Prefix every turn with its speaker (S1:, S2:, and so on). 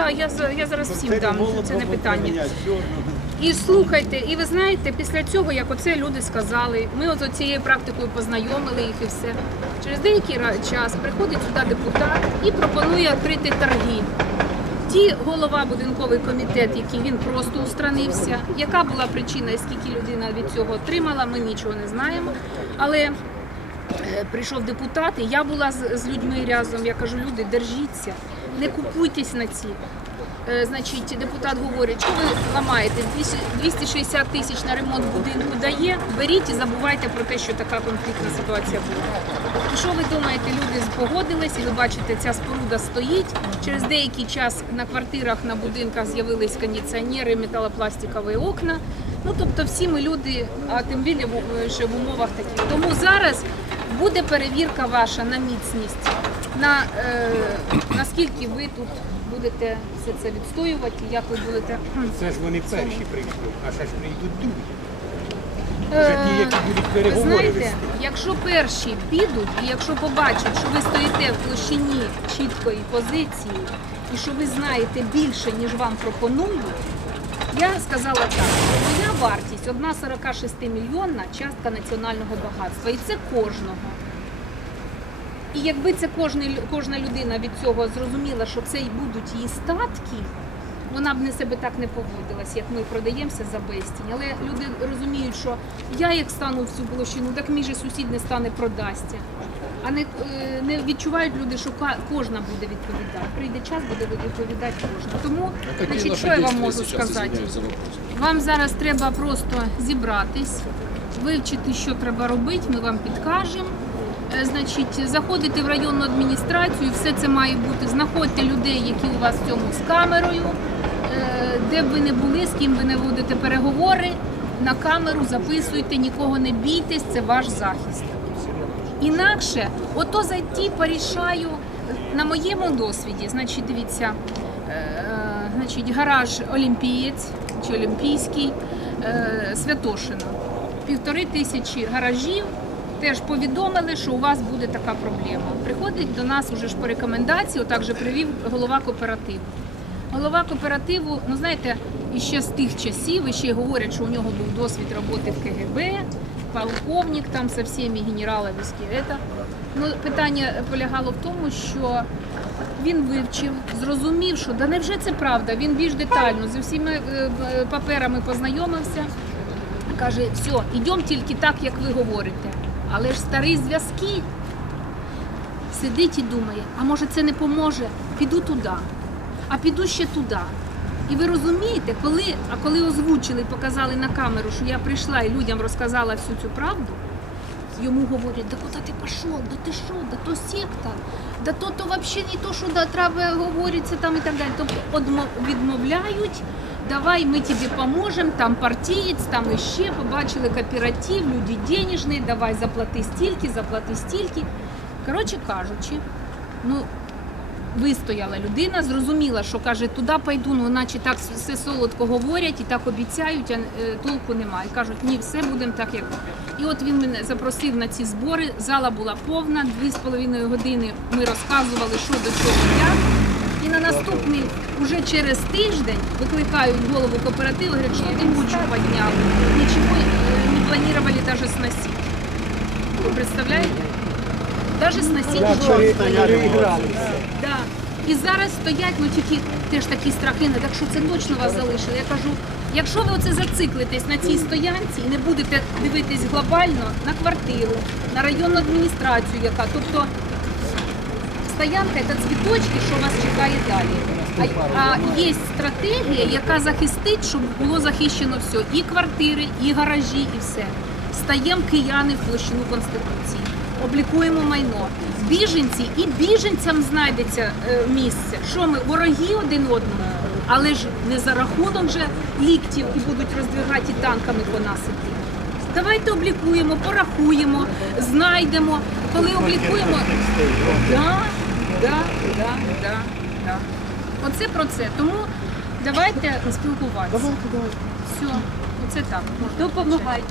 S1: да, я, я зараз всім дам, це не питання. І слухайте, і ви знаєте, після цього, як оце люди сказали, ми от цією практикою познайомили їх і все. Через деякий час приходить сюди депутат і пропонує відкрити торги. Ті голова будинковий комітет, який він просто устранився. Яка була причина і скільки людина від цього отримала, ми нічого не знаємо. Але е, прийшов депутат, і я була з, з людьми разом. Я кажу, люди, держіться, не купуйтесь на ці. Е, Значить, депутат говорить, що ви ламаєте 200 260 тисяч на ремонт будинку дає, беріть і забувайте про те, що така конфліктна ситуація була. І що ви думаєте, люди погодились, і ви бачите, ця споруда стоїть. Через деякий час на квартирах, на будинках з'явились кондиціонери, металопластикові окна. Ну тобто всі ми люди, а тим більше в- в умовах таких. Тому зараз буде перевірка ваша на міцність, на е, наскільки ви тут будете все це відстоювати, як ви будете.
S2: Це ж вони перші прийшли, а ще ж прийдуть другі.
S1: Е,
S2: Вже ті, які будуть
S1: Ви
S2: переговори
S1: знаєте,
S2: вести.
S1: якщо перші підуть, і якщо побачать, що ви стоїте в площині чіткої позиції, і що ви знаєте більше, ніж вам пропонують, я сказала так, що моя вартість одна 46 мільйонна частка національного багатства, і це кожного. І якби це кожна, кожна людина від цього зрозуміла, що це й будуть її статки, вона б не себе так не поводилась, як ми продаємося за безцінь. Але люди розуміють, що я як стану в цю площину, так мій же сусід не стане продасться. А не, е, не відчувають люди, що кожна буде відповідати. Прийде час, буде відповідати кожна. Тому, значить, що я вам можу сказати? Вам зараз треба просто зібратись, вивчити, що треба робити, ми вам підкажемо. Е, Значить, заходите в районну адміністрацію, все це має бути. Знаходьте людей, які у вас в цьому з камерою, е, де б ви не були, з ким ви не ведете переговори. На камеру записуйте, нікого не бійтесь, це ваш захист. Інакше, ото зайти порішаю на моєму досвіді, значить, дивіться, е, значить, гараж Олімпієць чи Олімпійський Святошино. Півтори тисячі гаражів. Теж повідомили, що у вас буде така проблема. Приходить до нас уже ж по рекомендації, отак же привів голова кооперативу. Голова кооперативу, ну знаєте, іще з тих часів, і ще говорять, що у нього був досвід роботи в КГБ, полковник там со всіми генералами. Ну, питання полягало в тому, що він вивчив, зрозумів, що да невже це правда. Він більш детально з усіма е, е, паперами познайомився. Каже, все, йдемо тільки так, як ви говорите. Але ж старі зв'язки. Сидить і думає, а може це не поможе, піду туди, а піду ще туди. І ви розумієте, коли, а коли озвучили, показали на камеру, що я прийшла і людям розказала всю цю правду, йому говорять, да куди ти пішов, да ти що, да то секта, да то то взагалі не то, що да, треба говориться там і так далі. Тобто відмовляють, давай ми тобі поможемо, там партієць, там іще, побачили кооператив, люди денежні, давай заплати стільки, заплати стільки. Коротше кажучи, ну вистояла людина, зрозуміла, що каже, туди пойду, ну наче так все солодко говорять і так обіцяють, а е, толку немає. Кажуть, ні, все будемо так, як. І от він мене запросив на ці збори. Зала була повна, дві з половиною години ми розказували, що до чого як. І на наступний, уже через тиждень, викликають голову кооперативу, говорять, що ти бучу підняв. Нічого е, не планували навіть сносити. Ви представляєте? Навіть сносити. Да. І зараз стоять, ну тільки теж такі страхи, не так що це точно вас залишили. Я кажу, якщо ви оце зациклитесь на цій стоянці і не будете дивитись глобально на квартиру, на районну адміністрацію, яка, тобто стоянка це цвіточки, що вас чекає далі. А, а є стратегія, яка захистить, щоб було захищено все. І квартири, і гаражі, і все. Стаємо кияни в площину Конституції, облікуємо майно. Біженці і біженцям знайдеться е, місце. Що ми вороги один одному, але ж не за рахунок же ліктів і будуть роздвигати і танками по нас іти. Давайте облікуємо, порахуємо, знайдемо. Коли облікуємо, да, да. Оце про це. Тому давайте спілкуватися. Все, оце так. Допомагайте.